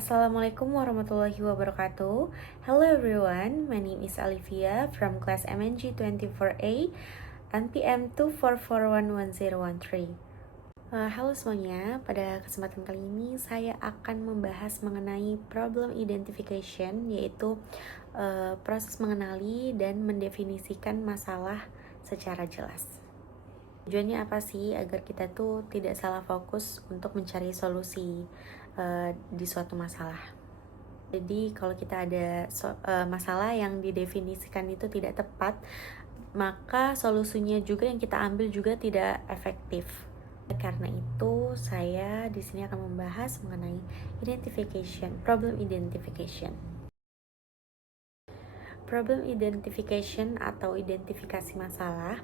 Assalamualaikum warahmatullahi wabarakatuh. Hello everyone, my name is Olivia from class MNG 24A NPM 244111013. Halo semuanya, pada kesempatan kali ini saya akan membahas mengenai problem identification, yaitu proses mengenali dan mendefinisikan masalah secara jelas. Tujuannya apa sih? Agar kita tuh tidak salah fokus untuk mencari solusi di suatu masalah. Jadi kalau kita ada masalah yang didefinisikan itu tidak tepat, maka solusinya juga yang kita ambil juga tidak efektif. Karena itu saya di sini akan membahas mengenai problem identification. Problem identification atau identifikasi masalah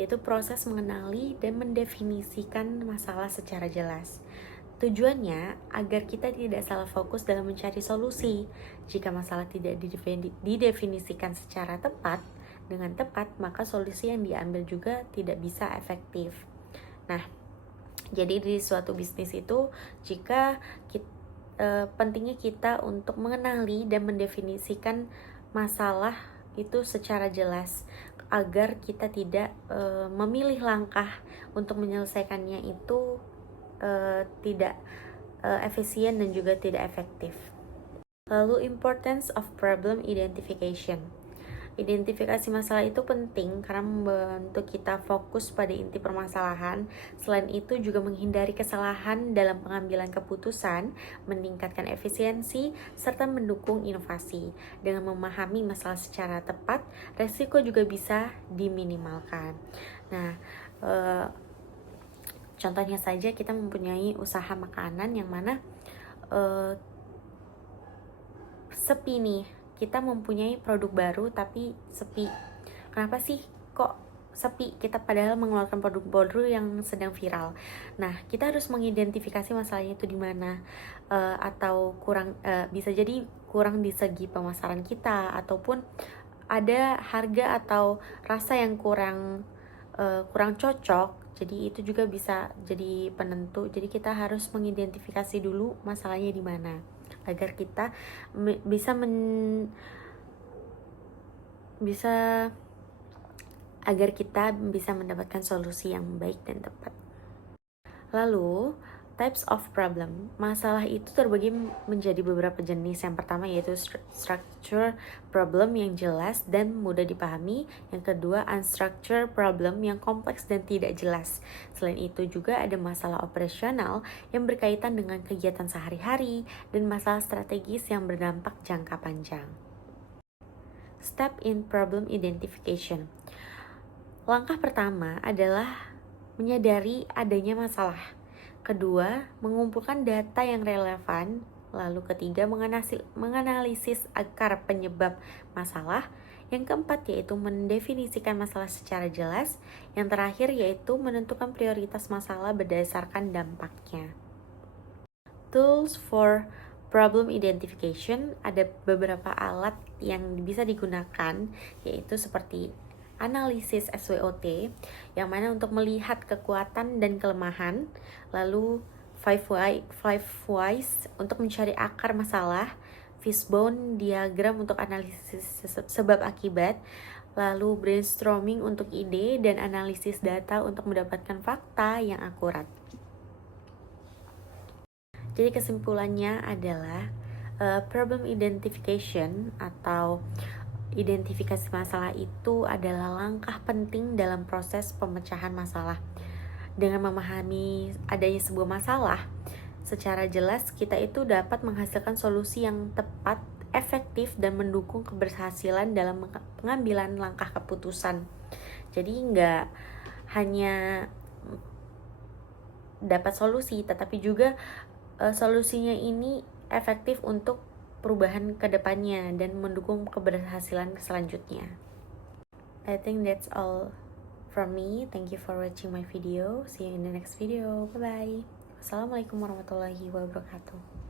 yaitu proses mengenali dan mendefinisikan masalah secara jelas. Tujuannya agar kita tidak salah fokus dalam mencari solusi. Jika masalah tidak didefinisikan secara tepat, maka solusi yang diambil juga tidak bisa efektif. Nah, jadi di suatu bisnis itu, pentingnya kita untuk mengenali dan mendefinisikan masalah itu secara jelas, agar kita tidak memilih langkah untuk menyelesaikannya itu tidak efisien dan juga tidak efektif. Lalu importance of problem identification. Identifikasi masalah itu penting karena membantu kita fokus pada inti permasalahan. Selain itu juga menghindari kesalahan dalam pengambilan keputusan, meningkatkan efisiensi, serta mendukung inovasi. Dengan memahami masalah secara tepat, resiko juga bisa diminimalkan. Nah, contohnya saja kita mempunyai usaha makanan yang mana sepi nih, kita mempunyai produk baru tapi sepi. Kenapa sih kok sepi? Kita padahal mengeluarkan produk baru yang sedang viral. Nah, kita harus mengidentifikasi masalahnya itu di mana, atau kurang bisa jadi kurang di segi pemasaran kita, ataupun ada harga atau rasa yang kurang cocok. Jadi itu juga bisa jadi penentu. Jadi kita harus mengidentifikasi dulu masalahnya di mana, agar kita bisa mendapatkan solusi yang baik dan tepat. Lalu, types of problem. Masalah itu terbagi menjadi beberapa jenis. Yang pertama yaitu structure problem yang jelas dan mudah dipahami. Yang kedua, unstructured problem yang kompleks dan tidak jelas. Selain itu juga ada masalah operasional yang berkaitan dengan kegiatan sehari-hari dan masalah strategis yang berdampak jangka panjang. Step in problem identification. Langkah pertama adalah menyadari adanya masalah. Kedua, mengumpulkan data yang relevan. Lalu ketiga, menganalisis akar penyebab masalah. Yang keempat yaitu mendefinisikan masalah secara jelas. Yang terakhir yaitu menentukan prioritas masalah berdasarkan dampaknya. Tools for problem identification, ada beberapa alat yang bisa digunakan, yaitu seperti analisis SWOT, yang mana untuk melihat kekuatan dan kelemahan. Lalu 5 whys untuk mencari akar masalah, fishbone diagram untuk analisis sebab akibat, lalu brainstorming untuk ide, dan analisis data untuk mendapatkan fakta yang akurat. Jadi kesimpulannya adalah problem identification atau identifikasi masalah itu adalah langkah penting dalam proses pemecahan masalah. Dengan memahami adanya sebuah masalah secara jelas, kita itu dapat menghasilkan solusi yang tepat, efektif, dan mendukung keberhasilan dalam pengambilan langkah keputusan. Jadi nggak hanya dapat solusi, tetapi juga solusinya ini efektif untuk perubahan ke depannya dan mendukung keberhasilan selanjutnya. I think that's all from me. Thank you for watching my video. See you in the next video. Bye bye. Wassalamualaikum warahmatullahi wabarakatuh.